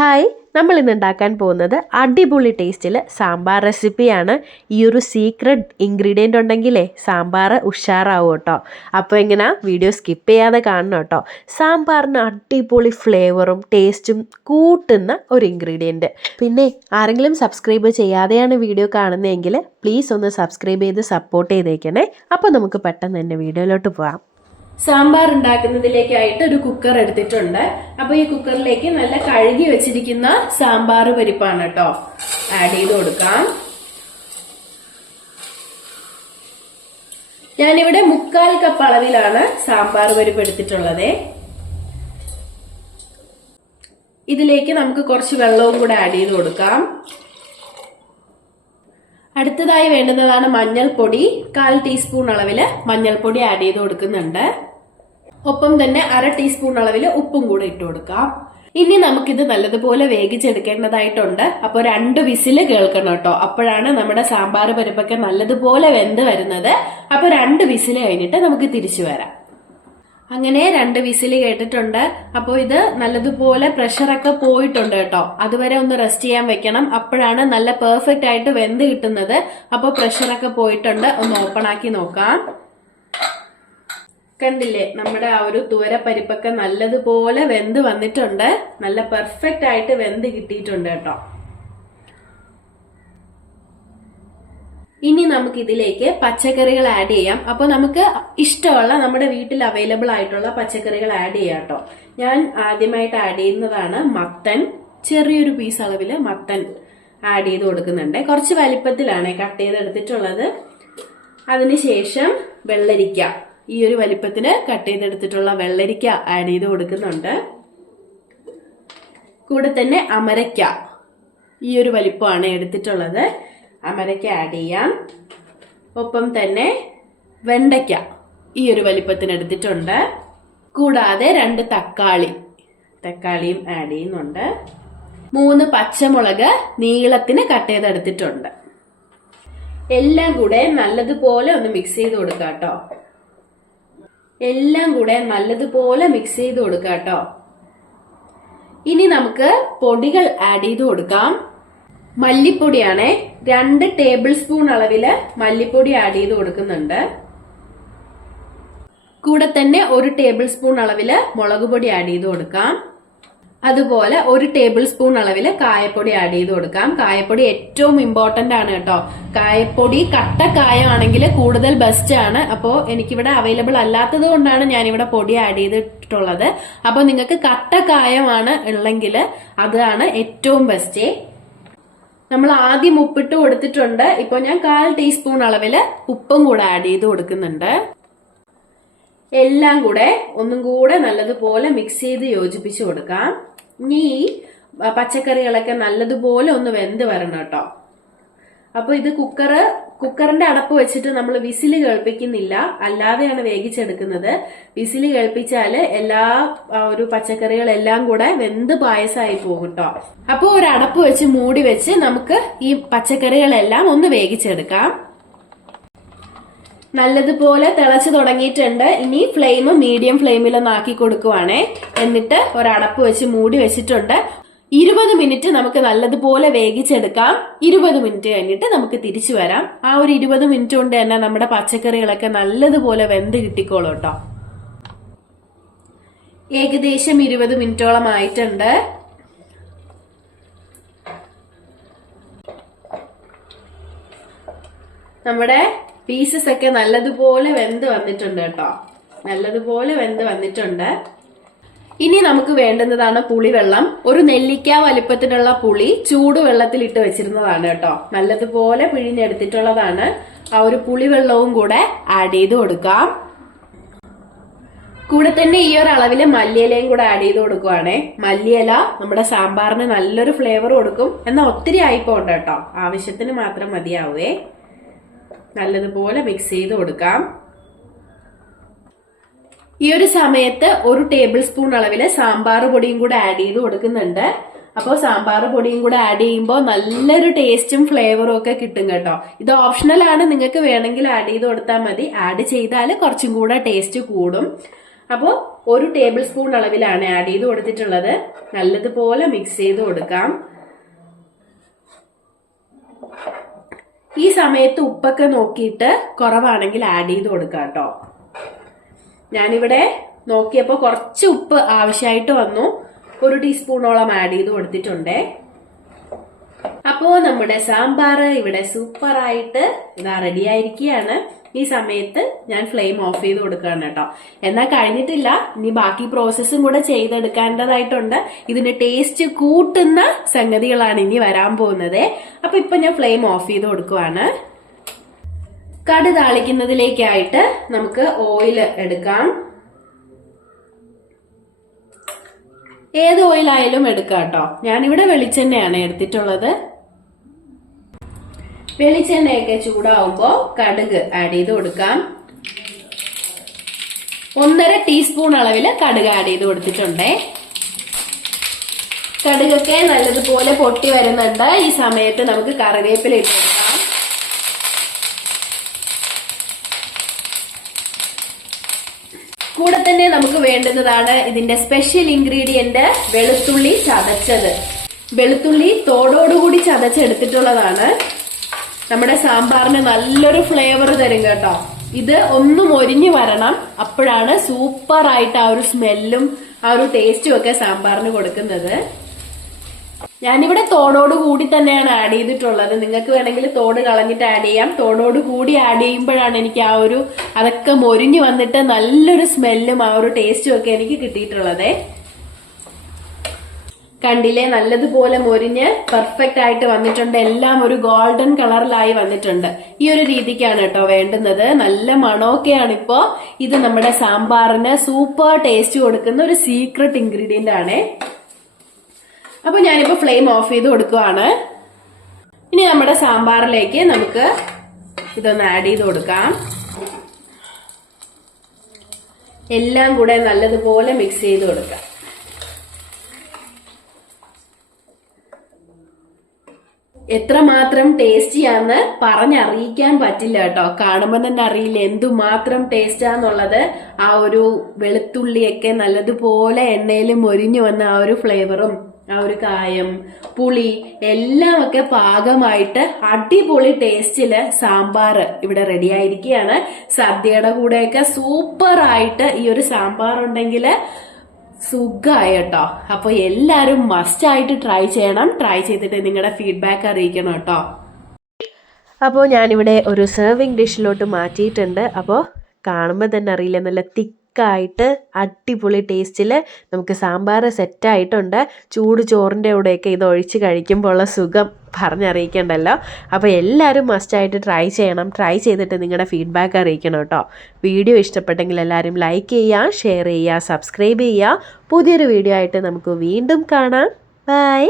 Hi നമ്മൾ ഇന്ന് ഉണ്ടാക്കാൻ പോകുന്നത് അടിപൊളി ടേസ്റ്റിൽ സാമ്പാർ റെസിപ്പിയാണ് ഈ ഒരു സീക്രട്ട് ഇൻഗ്രീഡിയന്റ് ഉണ്ടെങ്കിലേ സാമ്പാർ ഉഷാറാവും കേട്ടോ. അപ്പോൾ എങ്ങനെ വീഡിയോ സ്കിപ്പ് ചെയ്യാതെ കാണണം കേട്ടോ. സാമ്പാറിന് അടിപൊളി ഫ്ലേവറും ടേസ്റ്റും കൂട്ടുന്ന ഒരു ഇൻഗ്രീഡിയന്റ് പിന്നെ ആരെങ്കിലും സബ്സ്ക്രൈബ് ചെയ്യാതെയാണ് വീഡിയോ കാണുന്നതെങ്കിൽ പ്ലീസ് ഒന്ന് സബ്സ്ക്രൈബ് ചെയ്ത് സപ്പോർട്ട് ചെയ്തേക്കണേ. അപ്പോൾ നമുക്ക് പെട്ടെന്ന് തന്നെ വീഡിയോയിലോട്ട് പോകാം സാമ്പാർ ഉണ്ടാക്കുന്നതിലേക്കായിട്ട് ഒരു കുക്കർ എടുത്തിട്ടുണ്ട്. അപ്പൊ ഈ കുക്കറിലേക്ക് നല്ല കഴുകി വെച്ചിരിക്കുന്ന സാമ്പാർ പരിപ്പാണ് കേട്ടോ ആഡ് ചെയ്ത് കൊടുക്കാം. ഞാനിവിടെ മുക്കാൽ കപ്പ് അളവിലാണ് സാമ്പാർ പരിപ്പ് എടുത്തിട്ടുള്ളത്. ഇതിലേക്ക് നമുക്ക് കുറച്ച് വെള്ളവും കൂടെ ആഡ് ചെയ്ത് കൊടുക്കാം. അടുത്തതായി വേണ്ടുന്നതാണ് മഞ്ഞൾപ്പൊടി. കാൽ ടീസ്പൂൺ അളവിൽ മഞ്ഞൾപ്പൊടി ആഡ് ചെയ്ത് കൊടുക്കുന്നുണ്ട്. ഒപ്പം തന്നെ അര ടീസ്പൂൺ അളവിൽ ഉപ്പും കൂടെ ഇട്ട് കൊടുക്കാം. ഇനി നമുക്കിത് നല്ലതുപോലെ വേഗിച്ചെടുക്കേണ്ടതായിട്ടുണ്ട് അപ്പോൾ രണ്ട് വിസിൽ കേൾക്കണം കേട്ടോ. അപ്പോഴാണ് നമ്മുടെ സാമ്പാർ പരിപ്പൊക്കെ നല്ലതുപോലെ വെന്ത് വരുന്നത്. അപ്പൊ രണ്ട് വിസിൽ കഴിഞ്ഞിട്ട് നമുക്ക് തിരിച്ചു വരാം. അങ്ങനെ രണ്ട് വിസിൽ കേട്ടിട്ടുണ്ട്. അപ്പോൾ ഇത് നല്ലതുപോലെ പ്രഷറൊക്കെ പോയിട്ടുണ്ട് കേട്ടോ. അതുവരെ ഒന്ന് റെസ്റ്റ് ചെയ്യാൻ വെക്കണം. അപ്പോഴാണ് നല്ല പെർഫെക്റ്റ് ആയിട്ട് വെന്ത് കിട്ടുന്നത്. അപ്പോൾ പ്രഷറൊക്കെ പോയിട്ടുണ്ട്. ഒന്ന് ഓപ്പൺ ആക്കി നോക്കാം. കണ്ടില്ലേ? നമ്മുടെ ആ ഒരു തുവര പരിപ്പൊക്കെ നല്ലതുപോലെ വെന്ത് വന്നിട്ടുണ്ട്. നല്ല പെർഫെക്റ്റ് ആയിട്ട് വെന്ത് കിട്ടിയിട്ടുണ്ട് കേട്ടോ. ഇനി നമുക്ക് ഇതിലേക്ക് പച്ചക്കറികൾ ആഡ് ചെയ്യാം. അപ്പോൾ നമുക്ക് ഇഷ്ടമുള്ള നമ്മുടെ വീട്ടിൽ അവൈലബിൾ ആയിട്ടുള്ള പച്ചക്കറികൾ ആഡ് ചെയ്യാം കേട്ടോ. ഞാൻ ആദ്യമായിട്ട് ആഡ് ചെയ്യുന്നതാണ് മത്തൻ. ചെറിയൊരു പീസ് അളവിൽ മത്തൻ ആഡ് ചെയ്ത് കൊടുക്കുന്നുണ്ട്. കുറച്ച് വലിപ്പത്തിലാണ് കട്ട് ചെയ്തെടുത്തിട്ടുള്ളത്. അതിനുശേഷം വെള്ളരിക്ക. ഈ ഒരു വലിപ്പത്തിന് കട്ട് ചെയ്തെടുത്തിട്ടുള്ള വെള്ളരിക്ക ആഡ് ചെയ്ത് കൊടുക്കുന്നുണ്ട്. കൂടെ തന്നെ അമരയ്ക്ക ഈ ഒരു വലിപ്പമാണ് എടുത്തിട്ടുള്ളത്. അമരയ്ക്ക ആഡ് ചെയ്യാം. ഒപ്പം തന്നെ വെണ്ടയ്ക്ക ഈ ഒരു വലിപ്പത്തിന് എടുത്തിട്ടുണ്ട്. കൂടാതെ രണ്ട് തക്കാളി തക്കാളിയും ആഡ് ചെയ്യുന്നുണ്ട്. മൂന്ന് പച്ചമുളക് നീളത്തിന് കട്ട് ചെയ്തെടുത്തിട്ടുണ്ട്. എല്ലാം കൂടെ നല്ലതുപോലെ ഒന്ന് മിക്സ് ചെയ്ത് കൊടുക്കാം കേട്ടോ എല്ലാം കൂടെ നല്ലതുപോലെ മിക്സ് ചെയ്ത് കൊടുക്കാം കേട്ടോ. ഇനി നമുക്ക് പൊടികൾ ആഡ് ചെയ്ത് കൊടുക്കാം. മല്ലിപ്പൊടിയാണ് രണ്ട് ടേബിൾ സ്പൂൺ അളവിൽ മല്ലിപ്പൊടി ആഡ് ചെയ്ത് കൊടുക്കുന്നുണ്ട്. കൂടെ തന്നെ ഒരു ടേബിൾ സ്പൂൺ അളവിൽ മുളക് പൊടി ആഡ് ചെയ്ത് കൊടുക്കാം. അതുപോലെ ഒരു ടേബിൾ സ്പൂൺ അളവിൽ കായപ്പൊടി ആഡ് ചെയ്ത് കൊടുക്കാം. കായപ്പൊടി ഏറ്റവും ഇമ്പോർട്ടന്റ് ആണ് കേട്ടോ. കായപ്പൊടി കട്ട കായമാണെങ്കിൽ കൂടുതൽ ബെസ്റ്റ് ആണ്. അപ്പോൾ എനിക്കിവിടെ അവൈലബിൾ അല്ലാത്തത് കൊണ്ടാണ് ഞാനിവിടെ പൊടി ആഡ് ചെയ്തിട്ടുള്ളത്. അപ്പോൾ നിങ്ങൾക്ക് കട്ട കായമാണ് ഉള്ളെങ്കിൽ അതാണ് ഏറ്റവും ബെസ്റ്റ് നമ്മൾ ആദ്യം ഉപ്പിട്ട് കൊടുത്തിട്ടുണ്ട്. ഇപ്പൊ ഞാൻ കാൽ ടീസ്പൂൺ അളവിൽ ഉപ്പും കൂടെ ആഡ് ചെയ്ത് കൊടുക്കുന്നുണ്ട്. എല്ലാം കൂടെ ഒന്നും കൂടെ നല്ലതുപോലെ മിക്സ് ചെയ്ത് യോജിപ്പിച്ച് കൊടുക്കാം. ഇനി ഈ പച്ചക്കറികളൊക്കെ നല്ലതുപോലെ ഒന്ന് വെന്ത് വരണം കേട്ടോ. അപ്പൊ ഇത് കുക്കറ് കുക്കറിന്റെ അടപ്പ് വെച്ചിട്ട് നമ്മൾ വിസിൽ കേൾപ്പിക്കുന്നില്ല. അല്ലാതെയാണ് വേവിച്ചെടുക്കുന്നത്. വിസിൽ കേൾപ്പിച്ചാൽ എല്ലാ ഒരു പച്ചക്കറികളെല്ലാം കൂടെ വെന്ത് പായസമായി പോകും കേട്ടോ. അപ്പൊ ഒരു അടപ്പ് വെച്ച് മൂടി വെച്ച് നമുക്ക് ഈ പച്ചക്കറികളെല്ലാം ഒന്ന് വേവിച്ചെടുക്കാം. നല്ലതുപോലെ തിളച്ച് തുടങ്ങിയിട്ടുണ്ട്. ഇനി ഫ്ലെയിം മീഡിയം ഫ്ലെയിമിൽ ഒന്ന് ആക്കി കൊടുക്കുവാണേ. എന്നിട്ട് ഒരടപ്പ് വെച്ച് മൂടി വെച്ചിട്ടുണ്ട്. ഇരുപത് മിനിറ്റ് നമുക്ക് നല്ലതുപോലെ വേവിച്ചെടുക്കാം. ഇരുപത് മിനിറ്റ് കഴിഞ്ഞിട്ട് നമുക്ക് തിരിച്ചു വരാം. ആ ഒരു ഇരുപത് മിനിറ്റ് കൊണ്ട് തന്നെ നമ്മുടെ പച്ചക്കറികളൊക്കെ നല്ലതുപോലെ വെന്ത് കിട്ടിക്കോളും കേട്ടോ. ഏകദേശം ഇരുപത് മിനിറ്റോളം ആയിട്ടുണ്ട്. നമ്മുടെ പീസസ് ഒക്കെ നല്ലതുപോലെ വെന്ത് വന്നിട്ടുണ്ട് കേട്ടോ. നല്ലതുപോലെ വെന്ത് വന്നിട്ടുണ്ട്. ഇനി നമുക്ക് വേണ്ടുന്നതാണ് പുളിവെള്ളം. ഒരു നെല്ലിക്ക വലിപ്പത്തിലുള്ള പുളി ചൂടുവെള്ളത്തിൽ ഇട്ട് വെച്ചിരുന്നതാണ് കേട്ടോ. നല്ലതുപോലെ പിഴിഞ്ഞെടുത്തിട്ടുള്ളതാണ്. ആ ഒരു പുളിവെള്ളവും കൂടെ ആഡ് ചെയ്ത് കൊടുക്കാം. കൂടെ തന്നെ ഈ ഒരു അളവിൽ മല്ലിയിലയും കൂടെ ആഡ് ചെയ്ത് കൊടുക്കുവാണേ. മല്ലിയില നമ്മുടെ സാമ്പാറിന് നല്ലൊരു ഫ്ലേവർ കൊടുക്കും. എന്നാൽ ഒത്തിരി ആയിപ്പോണ്ട് കേട്ടോ. ആവശ്യത്തിന് മാത്രം മതിയാവേ. നല്ലതുപോലെ മിക്സ് ചെയ്ത് കൊടുക്കാം. ഈ ഒരു സമയത്ത് ഒരു ടേബിൾ സ്പൂൺ അളവിൽ സാമ്പാർ പൊടിയും കൂടെ ആഡ് ചെയ്ത് കൊടുക്കുന്നുണ്ട്. അപ്പോൾ സാമ്പാർ പൊടിയും കൂടെ ആഡ് ചെയ്യുമ്പോൾ നല്ലൊരു ടേസ്റ്റും ഫ്ലേവറും ഒക്കെ കിട്ടും കേട്ടോ. ഇത് ഓപ്ഷണൽ ആണ് നിങ്ങൾക്ക് വേണമെങ്കിൽ ആഡ് ചെയ്ത് കൊടുത്താൽ മതി. ആഡ് ചെയ്താൽ കുറച്ചും കൂടെ ടേസ്റ്റ് കൂടും. അപ്പോൾ ഒരു ടേബിൾ സ്പൂൺ അളവിലാണ് ആഡ് ചെയ്ത് കൊടുത്തിട്ടുള്ളത്. നല്ലതുപോലെ മിക്സ് ചെയ്ത് കൊടുക്കാം. ഈ സമയത്ത് ഉപ്പൊക്കെ നോക്കിയിട്ട് കുറവാണെങ്കിൽ ആഡ് ചെയ്ത് കൊടുക്കാം കേട്ടോ ഞാനിവിടെ നോക്കിയപ്പോൾ കുറച്ച് ഉപ്പ് ആവശ്യമായിട്ട് വന്നു. ഒരു ടീസ്പൂണോളം ആഡ് ചെയ്ത് കൊടുത്തിട്ടുണ്ടേ. അപ്പോൾ നമ്മുടെ സാമ്പാർ ഇവിടെ സൂപ്പറായിട്ട് ഇതാ റെഡി ആയിരിക്കുകയാണ് ഈ സമയത്ത് ഞാൻ ഫ്ലെയിം ഓഫ് ചെയ്ത് കൊടുക്കുകയാണ് കേട്ടോ. എന്നാൽ കഴിഞ്ഞിട്ടില്ല. ഇനി ബാക്കി പ്രോസസ്സും കൂടെ ചെയ്തെടുക്കേണ്ടതായിട്ടുണ്ട്. ഇതിന്റെ ടേസ്റ്റ് കൂട്ടുന്ന സംഗതികളാണ് ഇനി വരാൻ പോകുന്നത്. അപ്പൊ ഇപ്പൊ ഞാൻ ഫ്ലെയിം ഓഫ് ചെയ്ത് കൊടുക്കുവാണ്. കട് താളിക്കുന്നതിലേക്കായിട്ട് നമുക്ക് ഓയിൽ എടുക്കാം. ഏത് ഓയിലായാലും എടുക്കാം കേട്ടോ. ഞാനിവിടെ വെളിച്ചെണ്ണയാണ് എടുത്തിട്ടുള്ളത്. വെളിച്ചെണ്ണയൊക്കെ ചൂടാവുമ്പോൾ കടുക് ആഡ് ചെയ്ത് കൊടുക്കാം. ഒന്നര ടീസ്പൂൺ അളവിൽ കടുക് ആഡ് ചെയ്ത് കൊടുത്തിട്ടുണ്ടേ. കടുകൊക്കെ നല്ലതുപോലെ പൊട്ടി വരുന്നുണ്ട്. ഈ സമയത്ത് നമുക്ക് കറിവേപ്പില ഇട്ട് കൊടുക്കാം. കൂടെ തന്നെ നമുക്ക് വേണ്ടുന്നതാണ് ഇതിന്റെ സ്പെഷ്യൽ ഇൻഗ്രീഡിയന്റ് വെളുത്തുള്ളി ചതച്ചത്. വെളുത്തുള്ളി തോടോടുകൂടി ചതച്ചെടുത്തിട്ടുള്ളതാണ്. നമ്മുടെ സാമ്പാറിന് നല്ലൊരു ഫ്ലേവർ തരും കേട്ടോ. ഇത് ഒന്നും ഒരിഞ്ഞു വരണം. അപ്പോഴാണ് സൂപ്പറായിട്ട് ആ ഒരു സ്മെല്ലും ആ ഒരു ടേസ്റ്റും ഒക്കെ സാമ്പാറിന് കൊടുക്കുന്നത്. ഞാനിവിടെ തോടോട് കൂടി തന്നെയാണ് ആഡ് ചെയ്തിട്ടുള്ളത്. നിങ്ങൾക്ക് വേണമെങ്കിൽ തോട് കളഞ്ഞിട്ട് ആഡ് ചെയ്യാം. തോടോട് കൂടി ആഡ് ചെയ്യുമ്പോഴാണ് എനിക്ക് ആ ഒരു അതൊക്കെ മൊരിഞ്ഞു വന്നിട്ട് നല്ലൊരു സ്മെല്ലും ആ ഒരു ടേസ്റ്റും ഒക്കെ എനിക്ക് കിട്ടിയിട്ടുള്ളത്. കണ്ടില്ലേ? നല്ലതുപോലെ മൊരിഞ്ഞ് പെർഫെക്റ്റ് ആയിട്ട് വന്നിട്ടുണ്ട്. എല്ലാം ഒരു ഗോൾഡൻ കളറിലായി വന്നിട്ടുണ്ട്. ഈ ഒരു രീതിക്കാണ് കേട്ടോ വേണ്ടുന്നത്. നല്ല മണമൊക്കെയാണ് ഇപ്പോ. ഇത് നമ്മുടെ സാമ്പാറിന് സൂപ്പർ ടേസ്റ്റ് കൊടുക്കുന്ന ഒരു സീക്രട്ട് ഇൻഗ്രീഡിയന്റ് ആണ്. അപ്പൊ ഞാനിപ്പോ ഫ്ലെയിം ഓഫ് ചെയ്ത് കൊടുക്കുവാണ്. ഇനി നമ്മുടെ സാമ്പാറിലേക്ക് നമുക്ക് ഇതൊന്ന് ആഡ് ചെയ്ത് കൊടുക്കാം. എല്ലാം കൂടെ നല്ലതുപോലെ മിക്സ് ചെയ്ത് കൊടുക്കാം. എത്രമാത്രം ടേസ്റ്റിയാന്ന് പറഞ്ഞറിയിക്കാൻ പറ്റില്ല കേട്ടോ. കാണുമ്പോൾ തന്നെ അറിയില്ല എന്തുമാത്രം ടേസ്റ്റാന്നുള്ളത്. ആ ഒരു വെളുത്തുള്ളിയൊക്കെ നല്ലതുപോലെ എണ്ണയിൽ മൊരിഞ്ഞു വന്ന ആ ഒരു ഫ്ലേവറും ആ ഒരു കായം പുളി എല്ലാം ഒക്കെ പാകമായിട്ട് അടിപൊളി ടേസ്റ്റിൽ സാമ്പാർ ഇവിടെ റെഡി ആയിരിക്കുകയാണ് സദ്യയുടെ കൂടെയൊക്കെ സൂപ്പറായിട്ട് ഈ ഒരു സാമ്പാർ ഉണ്ടെങ്കിൽ സുഖമായി കേട്ടോ എല്ലാവരും മസ്റ്റ് ആയിട്ട് ട്രൈ ചെയ്യണം. ട്രൈ ചെയ്തിട്ട് നിങ്ങളുടെ ഫീഡ്ബാക്ക് അറിയിക്കണം കേട്ടോ. അപ്പോൾ ഞാനിവിടെ ഒരു സെർവിങ് ഡിഷിലോട്ട് മാറ്റിയിട്ടുണ്ട്. അപ്പോൾ കാണുമ്പോൾ തന്നെ അറിയില്ല. നല്ല തിക്കായിട്ട് അടിപൊളി ടേസ്റ്റിൽ നമുക്ക് സാമ്പാർ സെറ്റായിട്ടുണ്ട്. ചൂട് ചോറിന്റെ കൂടെയൊക്കെ ഇത് ഒഴിച്ച് കഴിക്കുമ്പോൾ ഉള്ള സുഖം പറഞ്ഞറിയിക്കണ്ടല്ലോ. അപ്പോൾ എല്ലാവരും മസ്റ്റായിട്ട് ട്രൈ ചെയ്യണം. ട്രൈ ചെയ്തിട്ട് നിങ്ങളുടെ ഫീഡ്ബാക്ക് അറിയിക്കണം കേട്ടോ. വീഡിയോ ഇഷ്ടപ്പെട്ടെങ്കിൽ എല്ലാവരും ലൈക്ക് ചെയ്യുക ഷെയർ ചെയ്യുക സബ്സ്ക്രൈബ് ചെയ്യുക. പുതിയൊരു വീഡിയോ ആയിട്ട് നമുക്ക് വീണ്ടും കാണാം. ബൈ.